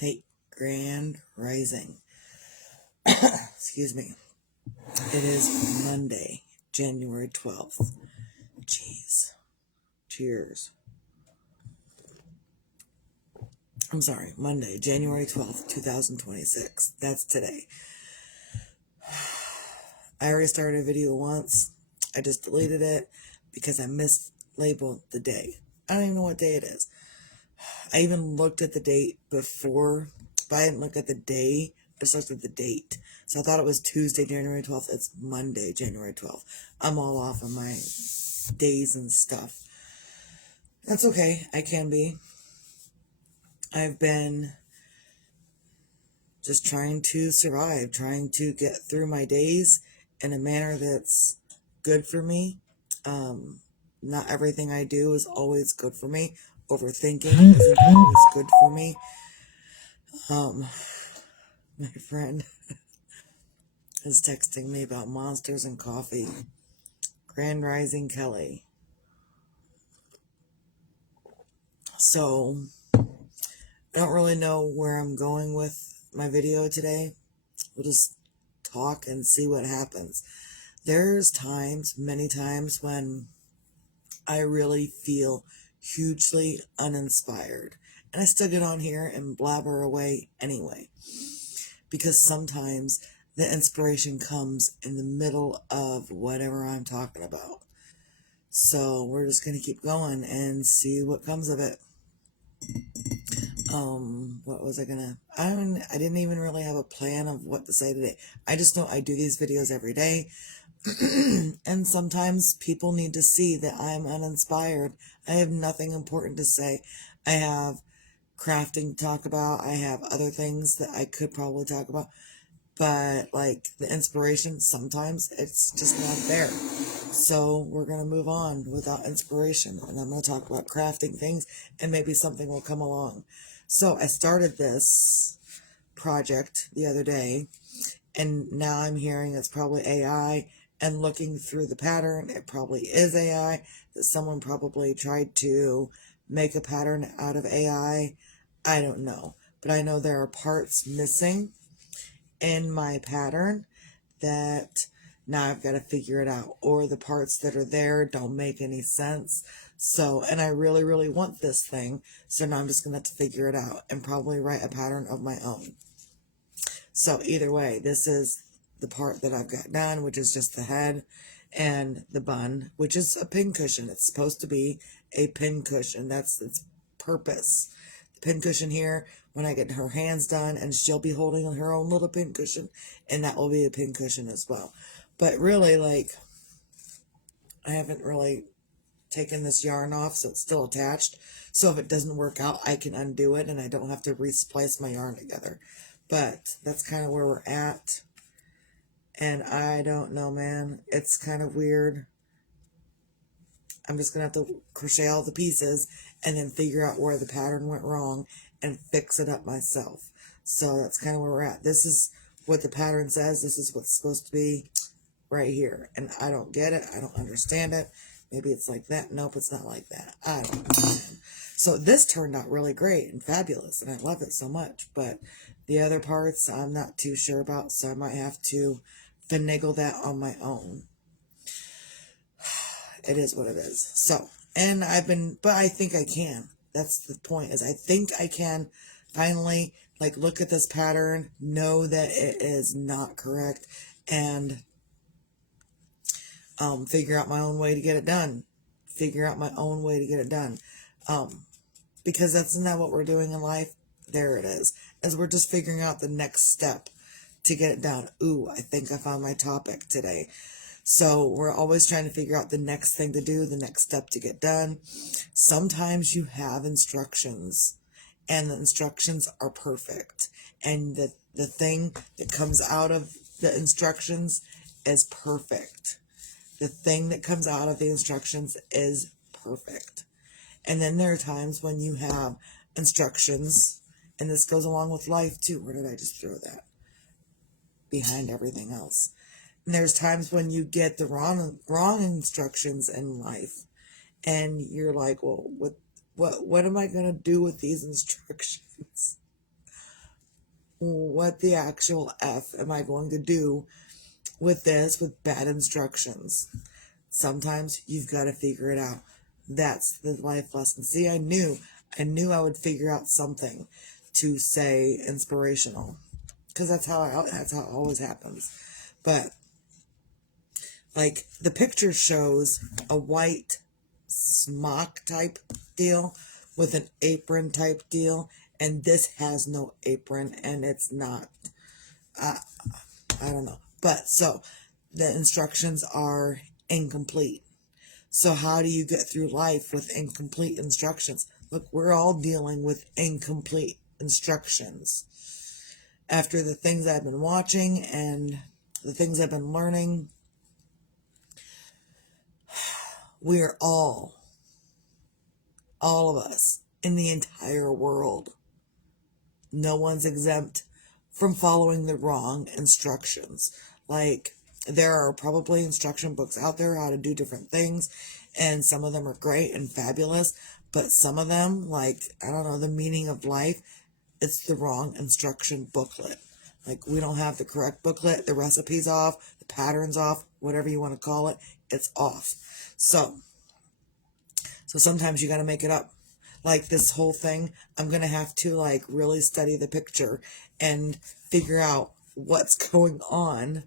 Hey, Grand Rising. Excuse me. It is Monday, January 12th. Jeez. Cheers. I'm sorry, Monday, January 12th, 2026. That's today. I already started a video once. I just deleted it because I mislabeled the day. I don't even know what day it is. I even looked at the date before, but I didn't look at the day. I just looked at the date. So I thought it was Tuesday, January 12th. It's Monday, January 12th. I'm all off on my days and stuff. That's okay. I can be. I've been just trying to survive, trying to get through my days in a manner that's good for me. Not everything I do is always good for me. Overthinking isn't always good for me. My friend is texting me about monsters and coffee. Grand Rising Kelly. So, I don't really know where I'm going with my video today. We'll just talk and see what happens. There's times, many times, when I really feel hugely uninspired. And I still get on here and blabber away anyway. Because sometimes the inspiration comes in the middle of whatever I'm talking about. So we're just going to keep going and see what comes of it. What was I didn't even really have a plan of what to say today. I just know I do these videos every day. And sometimes people need to see that I'm uninspired. I have nothing important to say. I have crafting to talk about. I have other things that I could probably talk about. But like the inspiration, sometimes it's just not there. So we're going to move on without inspiration. And I'm going to talk about crafting things and maybe something will come along. So I started this project the other day. And now I'm hearing it's probably AI. And looking through the pattern, it probably is AI. That someone probably tried to make a pattern out of AI. I don't know. But I know there are parts missing in my pattern that now I've got to figure it out. Or the parts that are there don't make any sense. So, and I really, really want this thing. So now I'm just going to have to figure it out and probably write a pattern of my own. So either way, this is the part that I've got done, which is just the head and the bun, which is a pin cushion. It's supposed to be a pin cushion. That's its purpose. The pin cushion here, when I get her hands done, and she'll be holding her own little pin cushion, and that will be a pin cushion as well. But really, like, I haven't really taken this yarn off, so it's still attached. So if it doesn't work out, I can undo it, and I don't have to resplice my yarn together. But that's kind of where we're at. And I don't know, man. It's kind of weird. I'm just going to have to crochet all the pieces and then figure out where the pattern went wrong and fix it up myself. So that's kind of where we're at. This is what the pattern says. This is what's supposed to be right here. And I don't get it. I don't understand it. Maybe it's like that. Nope, it's not like that. I don't understand. So this turned out really great and fabulous, and I love it so much. But the other parts I'm not too sure about, so I might have to finagle that on my own. It is what it is. So, and but I think I can. That's the point, is I think I can finally, like, look at this pattern, know that it is not correct, and figure out my own way to get it done. Because that's not what we're doing in life. There it is. As we're just figuring out the next step to get it done. Ooh, I think I found my topic today. So we're always trying to figure out the next thing to do, the next step to get done. Sometimes you have instructions, and the instructions are perfect. And the thing that comes out of the instructions is perfect. The thing that comes out of the instructions is perfect. And then there are times when you have instructions, and this goes along with life too. Where did I just throw that? Behind everything else. And there's times when you get the wrong instructions in life, and you're like, well, what am I going to do with these instructions? what the actual F am I going to do with this with bad instructions? Sometimes you've got to figure it out. That's the life lesson. See, I knew I would figure out something to say inspirational, because that's how it always happens. But like the picture shows a white smock type deal with an apron type deal, and this has no apron, and it's not. I don't know, but so the instructions are incomplete. So how do you get through life with incomplete instructions? Look, we're all dealing with incomplete instructions. After the things I've been watching and the things I've been learning, we're all of us in the entire world, no one's exempt from following the wrong instructions. Like, there are probably instruction books out there how to do different things, and some of them are great and fabulous, but some of them, like, I don't know, the meaning of life, it's the wrong instruction booklet. Like, we don't have the correct booklet, the recipe's off, the pattern's off, whatever you want to call it, it's off. So sometimes you got to make it up. Like this whole thing, I'm going to have to like really study the picture and figure out what's going on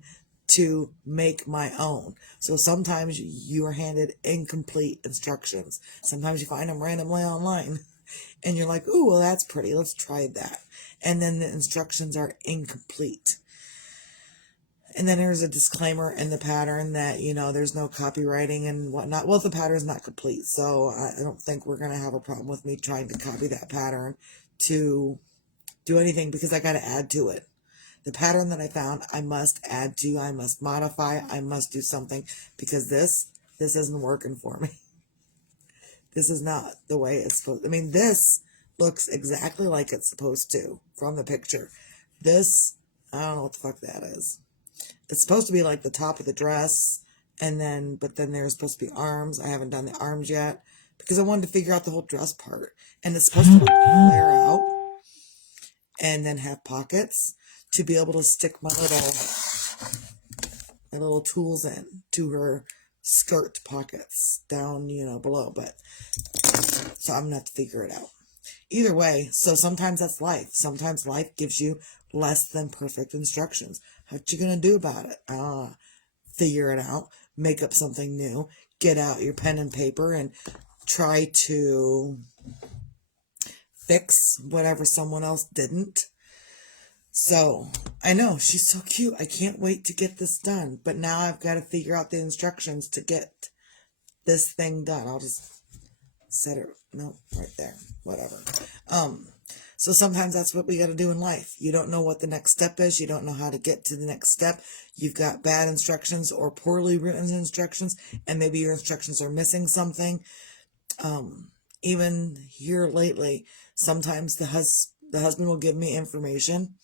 to make my own. So sometimes you are handed incomplete instructions. Sometimes you find them randomly online and you're like, ooh, well, that's pretty. Let's try that. And then the instructions are incomplete. And then there's a disclaimer in the pattern that, there's no copywriting and whatnot. Well, the pattern's not complete, so I don't think we're going to have a problem with me trying to copy that pattern to do anything, because I got to add to it. The pattern that I found, I must add to, I must modify, I must do something, because this isn't working for me. This is not the way it's supposed. I mean, this looks exactly like it's supposed to from the picture. This, I don't know what the fuck that is. It's supposed to be like the top of the dress, but then there's supposed to be arms. I haven't done the arms yet because I wanted to figure out the whole dress part. And it's supposed to like flare out and then have pockets to be able to stick my little tools in to her skirt pockets down, below. But so I'm gonna have to figure it out. Either way, so sometimes that's life. Sometimes life gives you less than perfect instructions. What you gonna do about it? Figure it out. Make up something new. Get out your pen and paper and try to fix whatever someone else didn't. So, I know, she's so cute. I can't wait to get this done. But now I've got to figure out the instructions to get this thing done. I'll just set it, no, right there, whatever. So sometimes that's what we got to do in life. You don't know what the next step is. You don't know how to get to the next step. You've got bad instructions or poorly written instructions, and maybe your instructions are missing something. Even here lately, sometimes the husband will give me information,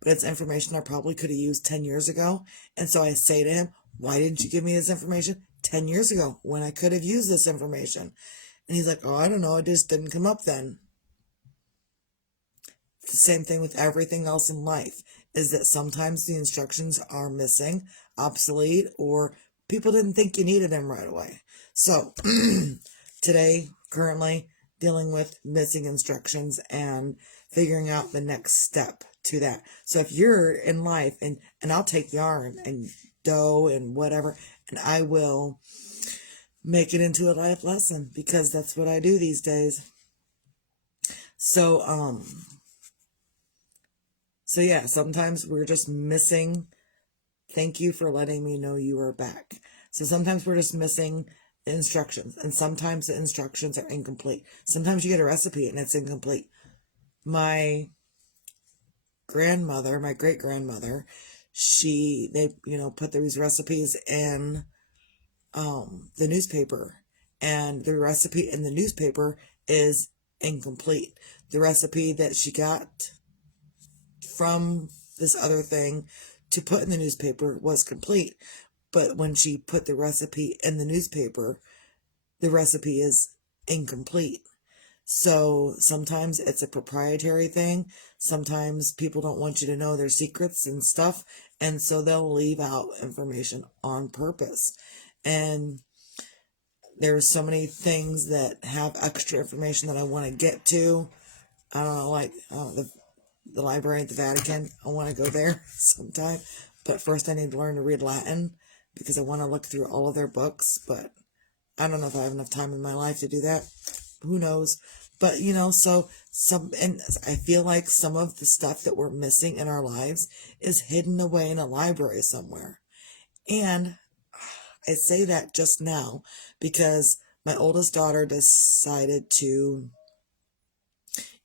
but it's information I probably could have used 10 years ago. And so I say to him, why didn't you give me this information 10 years ago when I could have used this information? And he's like, oh, I don't know, it just didn't come up then. It's the same thing with everything else in life, is that sometimes the instructions are missing, obsolete, or people didn't think you needed them right away. So today, currently, dealing with missing instructions and figuring out the next step to that. So if you're in life, and I'll take yarn and dough and whatever, and I will make it into a life lesson, because that's what I do these days. So yeah, sometimes we're just missing. Thank you for letting me know you are back. So sometimes we're just missing the instructions, and sometimes the instructions are incomplete. Sometimes you get a recipe and it's incomplete. My grandmother, my great grandmother, they put these recipes in the newspaper, and the recipe in the newspaper is incomplete. The recipe that she got from this other thing to put in the newspaper was complete, but when she put the recipe in the newspaper, the recipe is incomplete. So sometimes it's a proprietary thing. Sometimes people don't want you to know their secrets and stuff. And so they'll leave out information on purpose. And there's so many things that have extra information that I want to get to. I don't know, like the library at the Vatican. I want to go there sometime. But first I need to learn to read Latin because I want to look through all of their books. But I don't know if I have enough time in my life to do that. Who knows? But, and I feel like some of the stuff that we're missing in our lives is hidden away in a library somewhere. And I say that just now because my oldest daughter decided to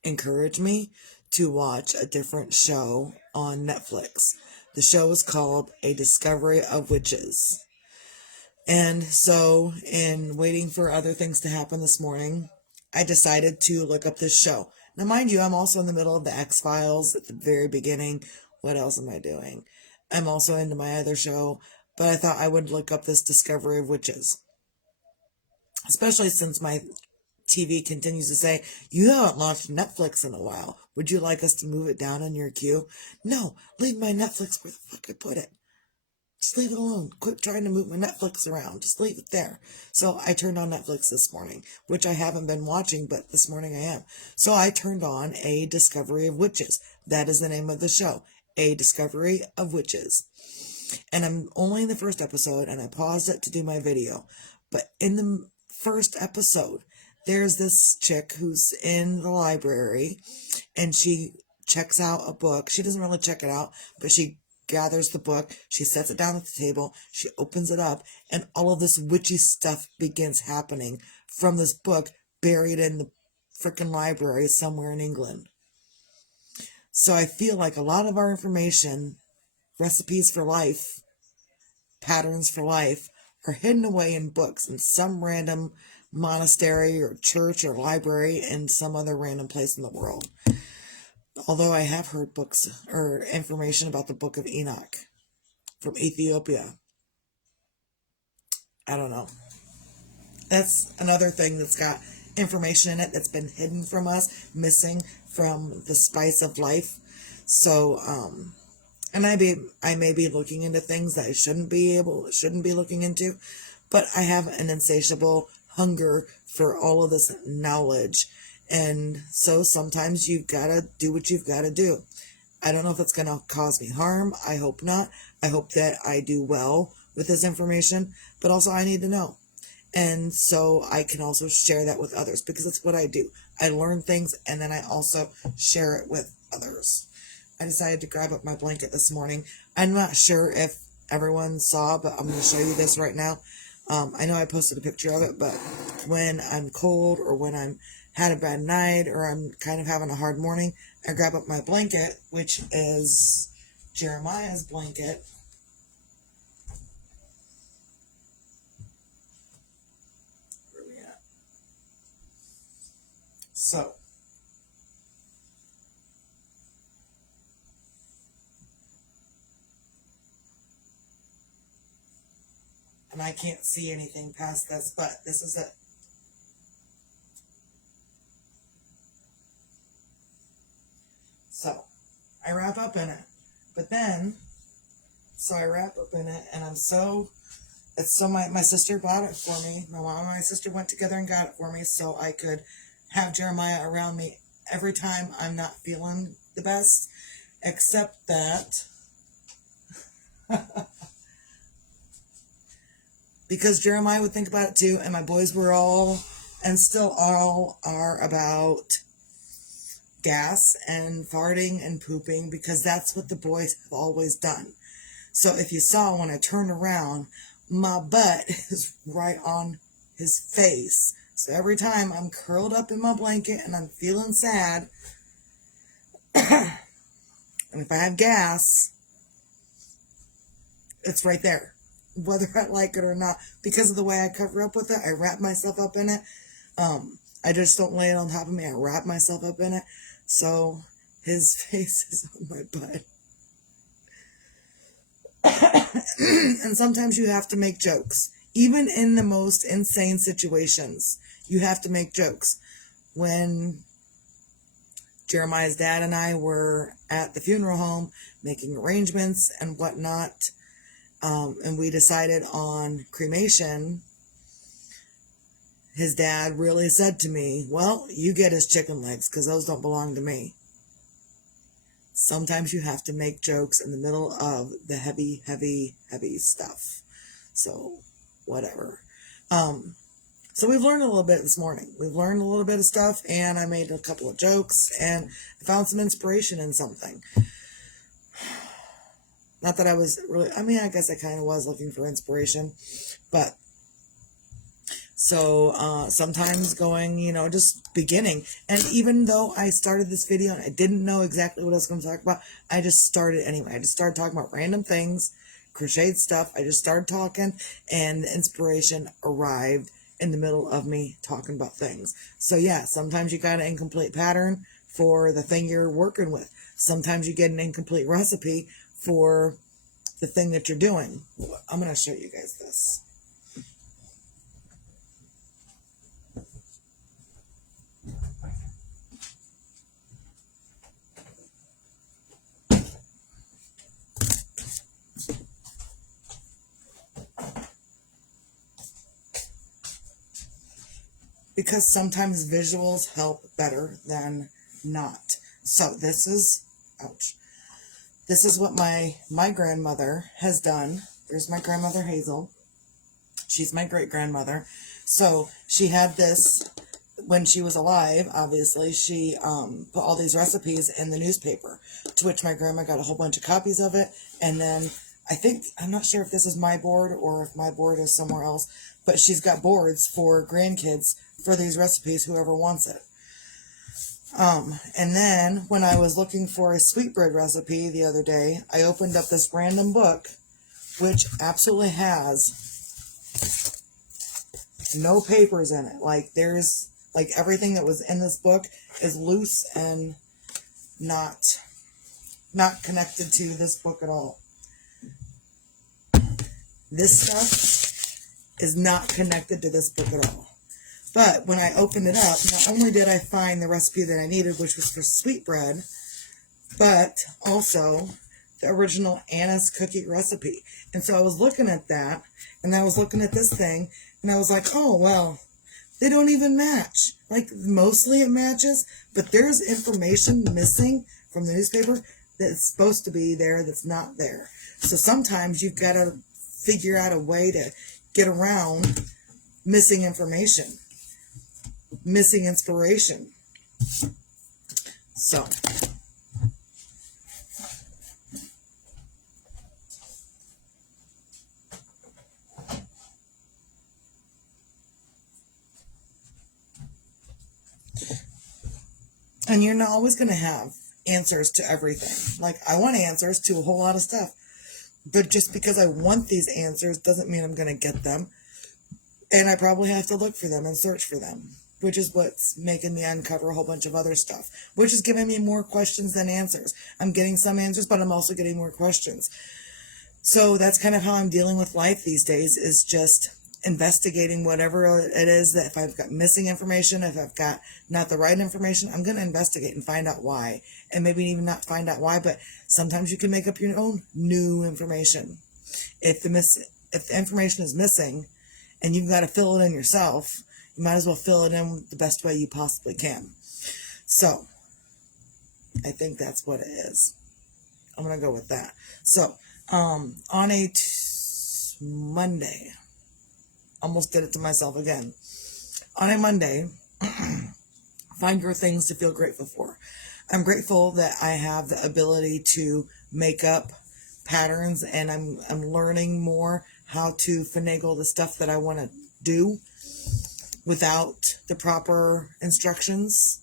encourage me to watch a different show on Netflix. The show is called A Discovery of Witches. And so, in waiting for other things to happen this morning, I decided to look up this show. Now, mind you, I'm also in the middle of the X-Files at the very beginning. What else am I doing? I'm also into my other show, but I thought I would look up this Discovery of Witches. Especially since my TV continues to say, you haven't launched Netflix in a while. Would you like us to move it down in your queue? No, leave my Netflix where the fuck I put it. Just leave it alone. Quit trying to move my Netflix around. Just leave it there. So I turned on Netflix this morning, which I haven't been watching, but this morning I am. So I turned on A Discovery of Witches. That is the name of the show. A Discovery of Witches. And I'm only in the first episode, and I paused it to do my video. But in the first episode, there's this chick who's in the library, and she checks out a book. She doesn't really check it out, but she gathers the book, she sets it down at the table, she opens it up, and all of this witchy stuff begins happening from this book buried in the frickin' library somewhere in England. So I feel like a lot of our information, recipes for life, patterns for life, are hidden away in books in some random monastery or church or library in some other random place in the world. Although I have heard books or information about the Book of Enoch from Ethiopia. I don't know. That's another thing that's got information in it that's been hidden from us, missing from the spice of life. So, and I may be looking into things that I shouldn't be looking into, but I have an insatiable hunger for all of this knowledge. And so sometimes you've got to do what you've got to do. I don't know if it's going to cause me harm. I hope not. I hope that I do well with this information, but also I need to know. And so I can also share that with others because that's what I do. I learn things and then I also share it with others. I decided to grab up my blanket this morning. I'm not sure if everyone saw, but I'm going to show you this right now. I know I posted a picture of it, but when I'm cold or when I'm had a bad night or I'm kind of having a hard morning, I grab up my blanket, which is Jeremiah's blanket. Where are we at? So, and I can't see anything past this, but this is it. So, I wrap up in it. But then, so I wrap up in it, and my sister bought it for me. My mom and my sister went together and got it for me so I could have Jeremiah around me every time I'm not feeling the best. Except that, because Jeremiah would think about it too, and my boys were all, and still all are about gas and farting and pooping because that's what the boys have always done. So if you saw when I turned around, my butt is right on his face. So every time I'm curled up in my blanket and I'm feeling sad, and if I have gas, it's right there, whether I like it or not. Because of the way I cover up with it, I wrap myself up in it. I just don't lay it on top of me. I wrap myself up in it. So his face is on my butt. And sometimes you have to make jokes. Even in the most insane situations, you have to make jokes. when Jeremiah's dad and I were at the funeral home making arrangements and whatnot, and we decided on cremation, his dad really said to me, well, you get his chicken legs because those don't belong to me. Sometimes you have to make jokes in the middle of the heavy, heavy, heavy stuff. So, whatever. So we've learned a little bit this morning. We've learned a little bit of stuff, and I made a couple of jokes, and I found some inspiration in something. Not that I was really, I guess I kind of was looking for inspiration, but so sometimes going, just beginning. And even though I started this video and I didn't know exactly what I was going to talk about, I just started anyway. I just started talking about random things, crocheted stuff. I just started talking, and the inspiration arrived in the middle of me talking about things. So yeah, sometimes you got an incomplete pattern for the thing you're working with. Sometimes you get an incomplete recipe for the thing that you're doing. I'm going to show you guys this. Because sometimes visuals help better than not. So this is, ouch. This is what my grandmother has done. There's my grandmother Hazel. She's my great-grandmother. So she had this when she was alive, obviously. She put all these recipes in the newspaper, to which my grandma got a whole bunch of copies of it. And then I'm not sure if this is my board or if my board is somewhere else, but she's got boards for grandkids for these recipes, whoever wants it. And then when I was looking for a sweetbread recipe the other day, I opened up this random book, which absolutely has no papers in it. There's everything that was in this book is loose and not connected to this book at all. This stuff is not connected to this book at all. But when I opened it up, not only did I find the recipe that I needed, which was for sweetbread, but also the original Anna's cookie recipe. And so I was looking at that, and I was looking at this thing, and I was like, oh, well, they don't even match. Mostly it matches, but there's information missing from the newspaper that's supposed to be there that's not there. So sometimes you've got to figure out a way to get around missing information, missing inspiration. So and you're not always going to have answers to everything. I want answers to a whole lot of stuff, but just because I want these answers doesn't mean I'm going to get them. And I probably have to look for them and search for them, which is what's making me uncover a whole bunch of other stuff, which is giving me more questions than answers. I'm getting some answers, but I'm also getting more questions. So that's kind of how I'm dealing with life these days, is just investigating whatever it is that if I've got missing information, if I've got not the right information, I'm going to investigate and find out why. And maybe even not find out why, but sometimes you can make up your own new information. If the information is missing and you've got to fill it in yourself, you might as well fill it in the best way you possibly can. So I think that's what it is. I'm going to go with that. So on a Monday, almost did it to myself again. On a Monday, find your things to feel grateful for. I'm grateful that I have the ability to make up patterns, and I'm learning more how to finagle the stuff that I want to do without the proper instructions.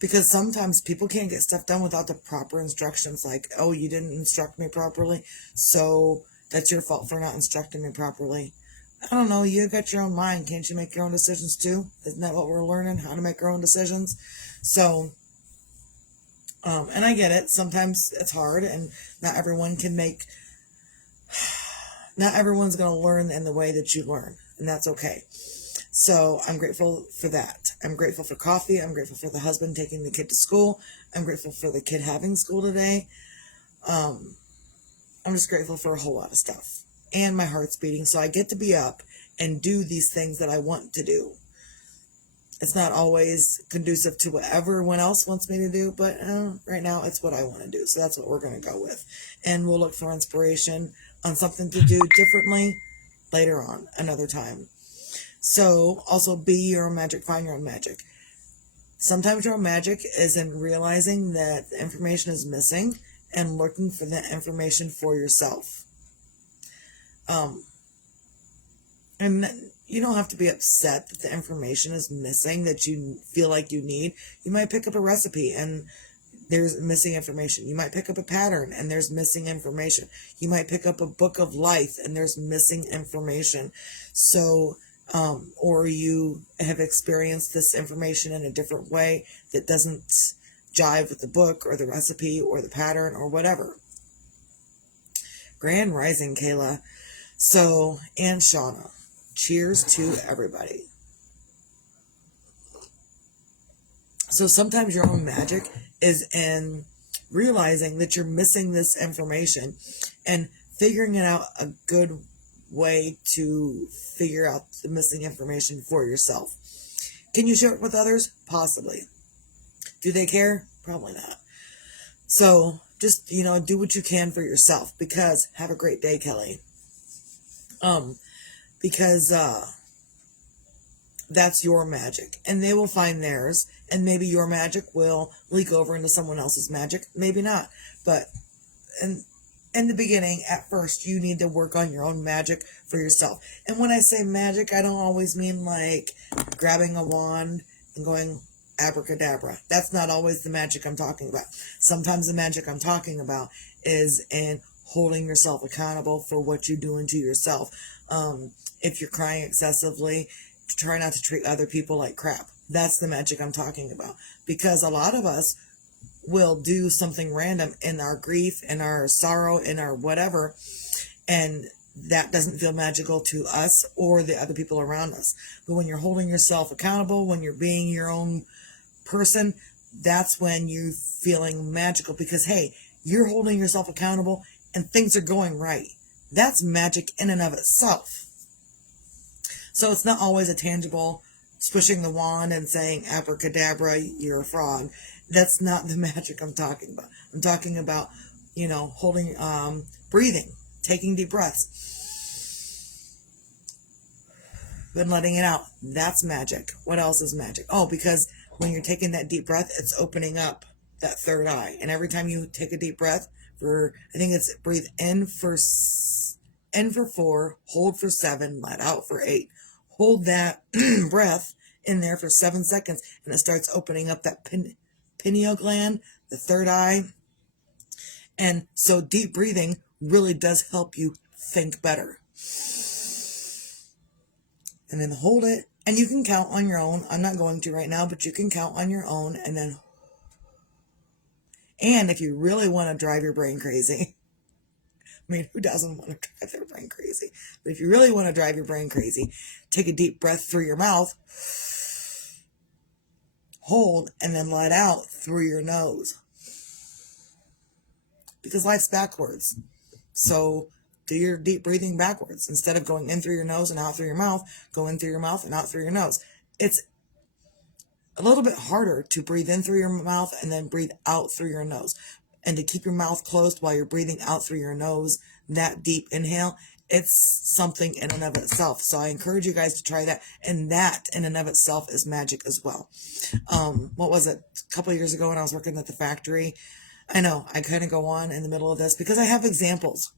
Because sometimes people can't get stuff done without the proper instructions. Oh, you didn't instruct me properly, so that's your fault for not instructing me properly. I don't know, you got your own mind. Can't you make your own decisions too? Isn't that what we're learning? How to make our own decisions? So, and I get it. Sometimes it's hard, and not everyone's going to learn in the way that you learn, and that's okay. So I'm grateful for that. I'm grateful for coffee. I'm grateful for the husband taking the kid to school. I'm grateful for the kid having school today. I'm just grateful for a whole lot of stuff. And my heart's beating, so I get to be up and do these things that I want to do. It's not always conducive to what everyone else wants me to do, but right now it's what I want to do. So that's what we're going to go with. And we'll look for inspiration on something to do differently later on, another time. So also be your own magic, find your own magic. Sometimes your own magic is in realizing that the information is missing and looking for that information for yourself. And you don't have to be upset that the information is missing that you feel like you need. You might pick up a recipe and there's missing information. You might pick up a pattern and there's missing information. You might pick up a book of life and there's missing information. So, or you have experienced this information in a different way that doesn't jive with the book or the recipe or the pattern or whatever. Grand Rising, Kayla. So, and Shauna. Cheers to everybody. So sometimes your own magic is in realizing that you're missing this information and figuring it out a good way to figure out the missing information for yourself. Can you share it with others? Possibly. Do they care? Probably not. So just, do what you can for yourself, because have a great day, Kelly. Because that's your magic, and they will find theirs, and maybe your magic will leak over into someone else's magic, maybe not, but in the beginning, at first, you need to work on your own magic for yourself. And when I say magic, I don't always mean like grabbing a wand and going abracadabra. That's not always the magic I'm talking about. Sometimes the magic I'm talking about is in holding yourself accountable for what you're doing to yourself. If you're crying excessively, try not to treat other people like crap. That's the magic I'm talking about. Because a lot of us will do something random in our grief, in our sorrow, in our whatever, and that doesn't feel magical to us or the other people around us. But when you're holding yourself accountable, when you're being your own person, that's when you're feeling magical, because, hey, you're holding yourself accountable and things are going right. That's magic in and of itself. So it's not always a tangible swishing the wand and saying abracadabra, you're a frog. That's not the magic I'm talking about. I'm talking about, holding, breathing, taking deep breaths, then letting it out. That's magic. What else is magic? Oh, because when you're taking that deep breath, it's opening up that third eye. And every time you take a deep breath I think it's breathe in for 4, hold for 7, let out for 8. Hold that breath in there for 7 seconds, and it starts opening up that pineal gland, the third eye. And so deep breathing really does help you think better. And then hold it, and you can count on your own. I'm not going to right now, but you can count on your own, and if you really want to drive your brain crazy, I mean, who doesn't want to drive their brain crazy? But if you really want to drive your brain crazy, take a deep breath through your mouth, hold, and then let out through your nose. Because life's backwards. So do your deep breathing backwards. Instead of going in through your nose and out through your mouth, go in through your mouth and out through your nose. It's a little bit harder to breathe in through your mouth and then breathe out through your nose. And to keep your mouth closed while you're breathing out through your nose, that deep inhale, it's something in and of itself. So I encourage you guys to try that. And that in and of itself is magic as well. What was it? A couple of years ago when I was working at the factory, I know I kind of go on in the middle of this because I have examples.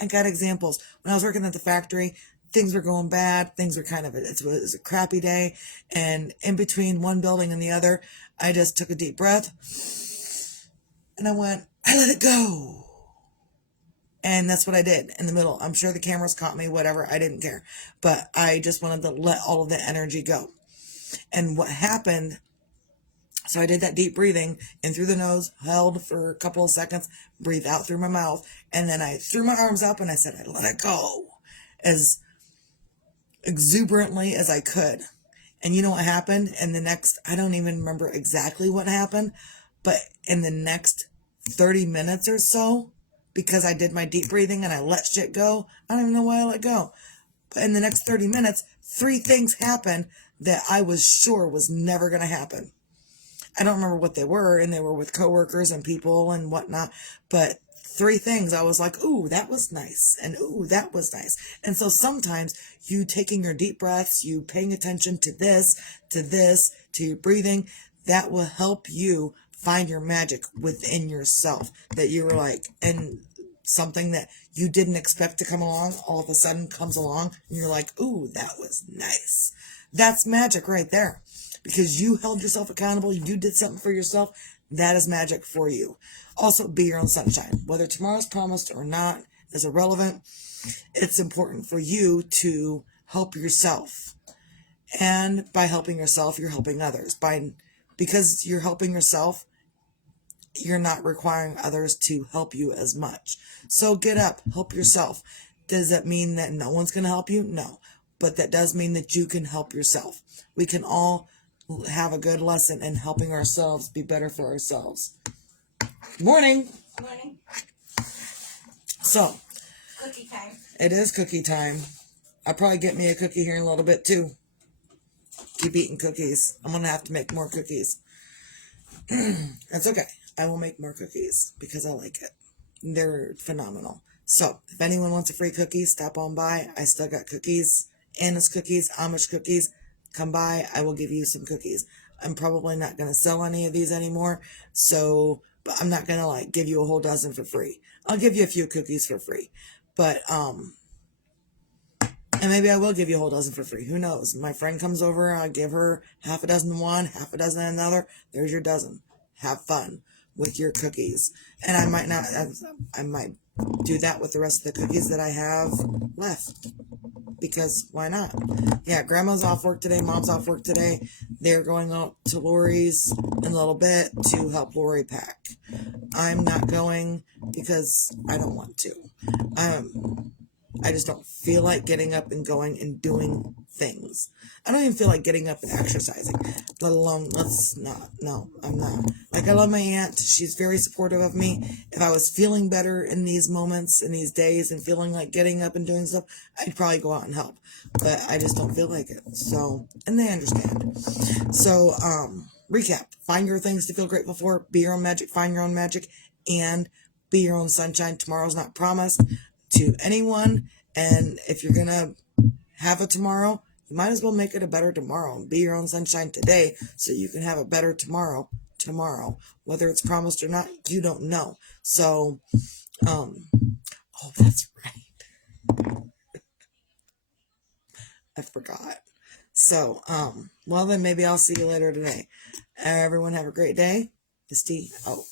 I got examples. When I was working at the factory, things were going bad. Things were it was a crappy day. And in between one building and the other, I just took a deep breath and I went, I let it go. And that's what I did in the middle. I'm sure the cameras caught me, whatever. I didn't care. But I just wanted to let all of the energy go. And what happened, so I did that deep breathing in through the nose, held for a couple of seconds, breathed out through my mouth. And then I threw my arms up and I said, I let it go as exuberantly as I could. And you know what happened? In the next, I don't even remember exactly what happened, but in the next 30 minutes or so, because I did my deep breathing and I let shit go, I don't even know why I let go. But in the next 30 minutes, 3 things happened that I was sure was never going to happen. I don't remember what they were, and they were with coworkers and people and whatnot, but 3 things I was like, ooh, that was nice, and ooh, that was nice. And so sometimes you taking your deep breaths, you paying attention to this, to your breathing, that will help you find your magic within yourself that you were like, and something that you didn't expect to come along all of a sudden comes along, and you're like, ooh, that was nice. That's magic right there. Because you held yourself accountable, you did something for yourself, that is magic for you. Also, be your own sunshine. Whether tomorrow's promised or not is irrelevant. It's important for you to help yourself. And by helping yourself, you're helping others. Because you're helping yourself, you're not requiring others to help you as much. So get up, help yourself. Does that mean that no one's going to help you? No. But that does mean that you can help yourself. We can all have a good lesson in helping ourselves be better for ourselves. Morning. Morning. So, Cookie time. it is cookie time. I'll probably get me a cookie here in a little bit too. Keep eating cookies. I'm going to have to make more cookies. That's okay. I will make more cookies because I like it. They're phenomenal. So, if anyone wants a free cookie, stop on by. I still got cookies. Anna's cookies, Amish cookies. Come by. I will give you some cookies. I'm probably not going to sell any of these anymore. So, but I'm not going to like give you a whole dozen for free. I'll give you a few cookies for free. But, and maybe I will give you a whole dozen for free. Who knows? My friend comes over. I give her half a dozen one, half a dozen another. There's your dozen. Have fun with your cookies. And I might not, I might do that with the rest of the cookies that I have left. Because why not? Yeah, Grandma's off work today. Mom's off work today. They're going out to Lori's in a little bit to help Lori pack. I'm not going because I don't want to. I just don't feel like getting up and going and doing things. I don't even feel like getting up and exercising, let alone, no, I'm not. Like, I love my aunt. She's very supportive of me. If I was feeling better in these moments, in these days, and feeling like getting up and doing stuff, I'd probably go out and help. But I just don't feel like it. So, and they understand. So, recap. Find your things to feel grateful for. Be your own magic. Find your own magic. And be your own sunshine. Tomorrow's not promised to anyone, and if you're gonna have a tomorrow, you might as well make it a better tomorrow and be your own sunshine today so you can have a better tomorrow. Whether it's promised or not, you don't know. So oh, that's right, I forgot. So well, then maybe I'll see you later today. Everyone have a great day. Misty out.